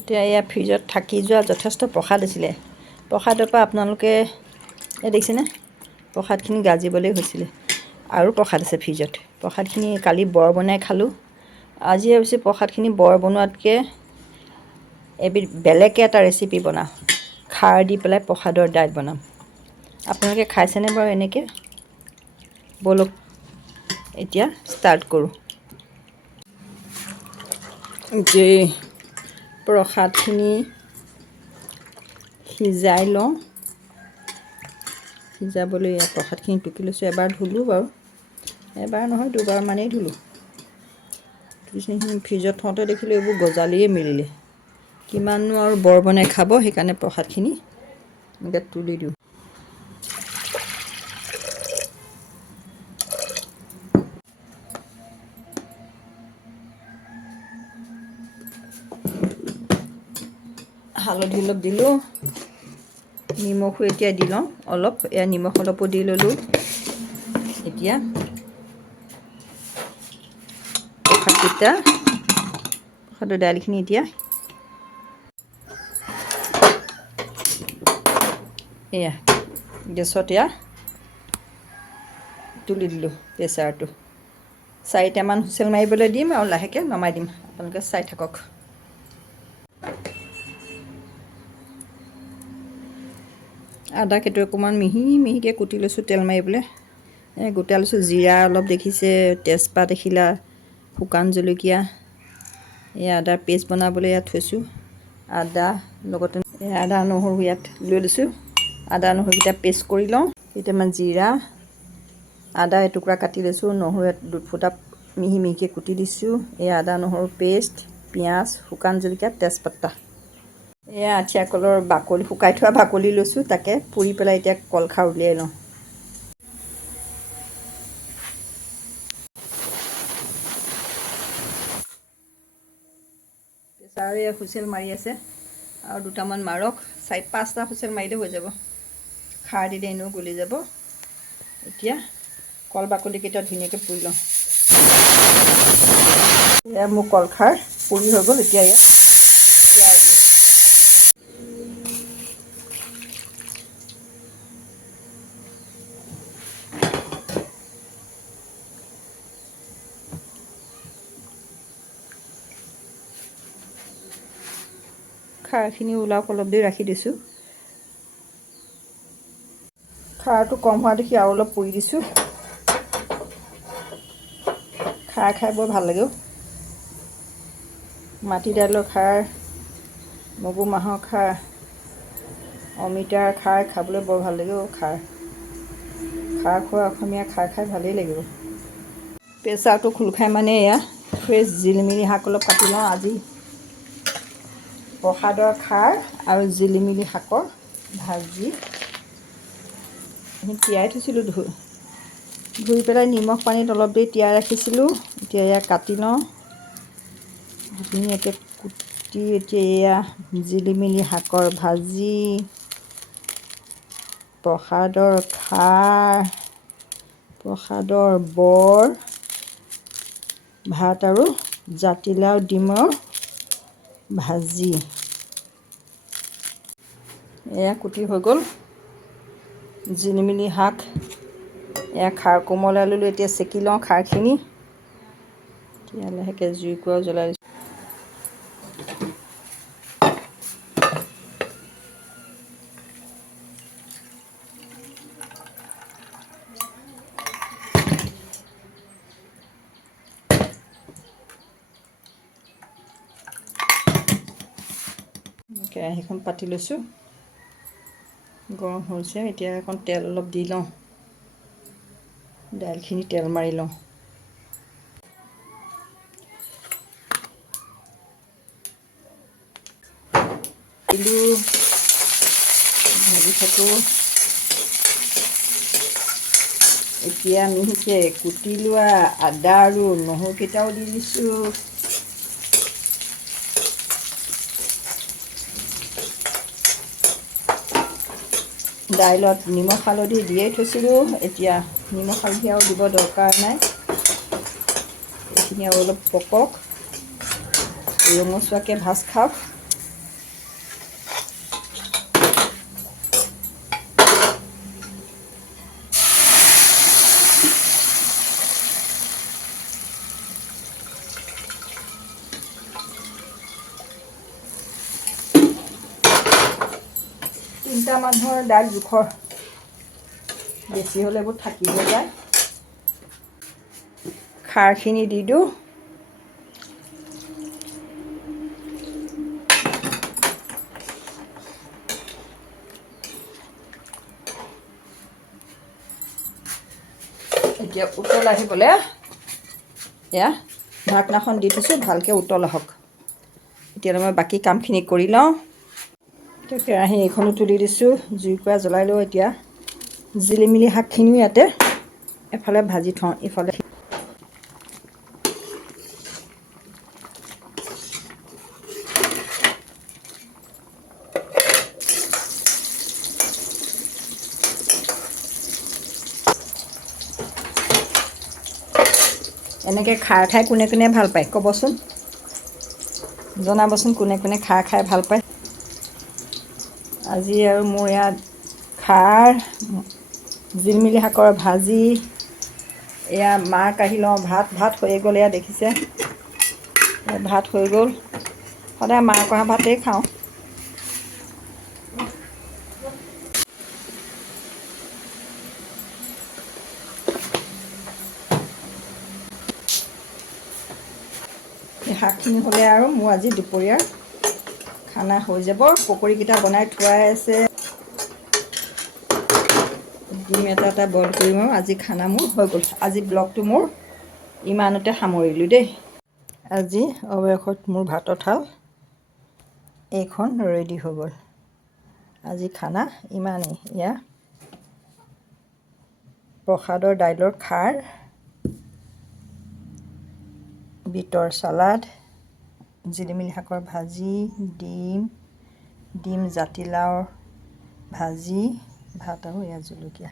এতিয়া এয়া ফ্ৰিজত থাকি যোৱা যথেষ্ট প্ৰসাদ আছিলে। প্ৰসাদৰ পৰা আপোনালোকে দেখিছেনে, প্ৰসাদখিনি গাজিবলৈ হৈছিলে। আৰু প্ৰসাদ আছে ফ্ৰিজত। প্ৰসাদখিনি কালি বৰ বনাই খালোঁ। আজি ভাবিছোঁ প্ৰসাদখিনি বৰ বনোৱাতকৈ এবিধ বেলেগকৈ এটা ৰেচিপি বনাওঁ। খাৰ দি পেলাই প্ৰসাদৰ দাইল বনাম। আপোনালোকে খাইছেনে বাৰু এনেকৈ? ব'লক এতিয়া ষ্টাৰ্ট কৰোঁ। যে প্ৰসাদখিনি সিজাই লওঁ। সিজাবলৈ প্ৰসাদখিনি টুকি লৈছোঁ। এবাৰ ধুলোঁ বাৰু, এবাৰ নহয় দুবাৰমানেই ধুলোঁ। ফ্ৰিজত থওঁতে দেখিলোঁ এইবোৰ গজালিয়ে মেলিলে। কিমাননো আৰু বৰ বনাই খাব, সেইকাৰণে প্ৰসাদখিনি এনেকৈ তুলি দিওঁ। হালধি অলপ দিলোঁ, নিমখো এতিয়া দি লওঁ অলপ। এয়া নিমখ অলপো দি ল'লোঁ। এতিয়া প্ৰসাদৰ দাইলখিনি এতিয়া এয়া গেছত এয়া তুলি দিলোঁ প্ৰেছাৰটো। 4টামান হুইচেল মাৰিবলৈ দিম আৰু লাহেকৈ নমাই দিম। আপোনালোকে চাই থাকক। আদা কেইটুকুৰমান মিহি মিহিকৈ কুটি লৈছোঁ তেল মাৰিবলৈ। গোটাই লৈছোঁ। জিৰা অলপ দেখিছে, তেজপাত দেখিলা, শুকান জলকীয়া। আদাৰ পেষ্ট বনাবলৈ ইয়াত থৈছোঁ। আদা লগতে আদা নহৰু ইয়াত লৈ লৈছোঁ। আদা নহৰুকেইটা পেষ্ট কৰি লওঁ। কেইটামান জিৰা, আদা এটুকুৰা কাটি লৈছোঁ, নহৰু দুফুটা মিহি মিহিকৈ কুটি দিছোঁ। আদা নহৰু পেষ্ট, পিঁয়াজ, শুকান জলকীয়া, তেজপাতা। আঠিয়া কলৰ বাকলি, শুকাই থোৱা বাকলি লৈছোঁ, তাকে পুৰি পেলাই এতিয়া কলখাৰ উলিয়াই লওঁ। প্ৰেছাৰে হুইচেল মাৰি আছে, আৰু দুটামান মাৰক। 4-5টা হুইচেল মাৰিলে হৈ যাব। খাৰ দিলে এনেও গলি যাব। এতিয়া কল বাকলিকেইটা ধুনীয়াকৈ পুৰি লওঁ। মোৰ কলখাৰ পুৰি হৈ গ'ল। এতিয়া ইয়াত তিয়াই দিওঁ। খাৰখিনি ওলাওক, অলপ দেৰি ৰাখি দিছোঁ। খাৰটো কম হোৱা দেখি আৰু অলপ পুৰি দিছোঁ। খাৰ খাই বৰ ভাল লাগে। মাটি দাইলৰ খাৰ, মগু মাহৰ খাৰ, অমিতাৰ খাৰ খাবলৈ বৰ ভাল লাগে। খাৰ খোৱা অসমীয়া খাৰ খাই ভালেই লাগিব। প্ৰেছাৰটো খোল খাই মানে এয়া ফ্ৰেছ জিলিমিলি শাক অলপ কাটি লওঁ। আজি প্ৰসাদৰ খাৰ আৰু জিলিমিলি শাকৰ ভাজি তিয়াই থৈছিলোঁ। ধুই পেলাই নিমখ পানীত অলপ দেৰি তিয়াই ৰাখিছিলোঁ। এতিয়া এয়া কাটি লওঁ ধুনীয়াকৈ কুটি। এতিয়া এয়া জিলিমিলি শাকৰ ভাজি, প্ৰসাদৰ খাৰ, প্ৰসাদৰ বৰ, ভাত আৰু জাতিলাও ডিমৰ ভাজি। এয়া কুটি হৈ গ'ল। জিলিমিলি শাক, এয়া খাৰ কোমলাই ল'লোঁ। এতিয়া চেকি লওঁ খাৰখিনি। এতিয়া লাহেকৈ জুইকুৰা জ্বলাই দিছোঁ। কেৰাহীখন পাতি লৈছোঁ, গৰম হৈছে। এতিয়া অকণ তেল অলপ দি লওঁ। দাইলখিনি তেল মাৰি লওঁ। ভাজি থাকোঁ। এতিয়া মিহিকৈ কুটি লোৱা আদা আৰু নহৰুকেইটাও দি দিছোঁ। দাইলত নিমখ হালধি দিয়েই থৈছিলোঁ। এতিয়া নিমখ হালধি আৰু দিব দৰকাৰ নাই। এইখিনি আৰু অলপ পকক, ৰঙচুৱাকৈ ভাজ খাওক। তিনিটা মানুহৰ দাইল জোখৰ, বেছি হ'লে এইবোৰ থাকিব যায়। খাৰখিনি দি দিওঁ। এতিয়া উতল আহিবলৈ এয়া ঢাকনাখন দি থৈছোঁ, ভালকৈ উতল আহক। এতিয়ালৈ মই বাকী কামখিনি কৰি লওঁ। এতিয়া কেৰাহী এইখনো তুলি দিছোঁ, জুইকুৰা জ্বলাই লওঁ। এতিয়া জিলিমিলি শাকখিনিও ইয়াতে এফালে ভাজি থওঁ, ইফালে এনেকৈ খাৰ খাই কোনে কোনে ভাল পায় ক'বচোন, জনাবচোন কোনে কোনে খাৰ খাই ভাল পায়। আজি আৰু মোৰ ইয়াত খাৰ, জিলমিলি শাকৰ ভাজি, এয়া মাৰ কাঢ়ি লওঁ। ভাত হৈ গ'ল, এয়া দেখিছে ভাত হৈ গ'ল। সদায় মাৰ কঢ়া ভাতেই খাওঁ। এই শাকখিনি হ'লে আৰু মোৰ আজি দুপৰীয়াৰ খানা হৈ যাব। পকৰীকেইটা বনাই থোৱাই আছে, ডিম এটা বইল কৰিম আৰু আজি খানা মোৰ হৈ গ'ল। আজি ব্লগটো মোৰ ইমানতে সামৰিলোঁ দেই। আজি অৱশেষত মোৰ ভাতৰ থাল এইখন ৰেডি হৈ গ'ল। আজি খানা ইমানেই। এয়া প্ৰসাদৰ দাইলৰ খাৰ, বিটৰ চালাড, জিলিমিলি শাকৰ ভাজি, ডিম জাতিলাওৰ ভাজি, ভাত আৰু এয়া জলকীয়া।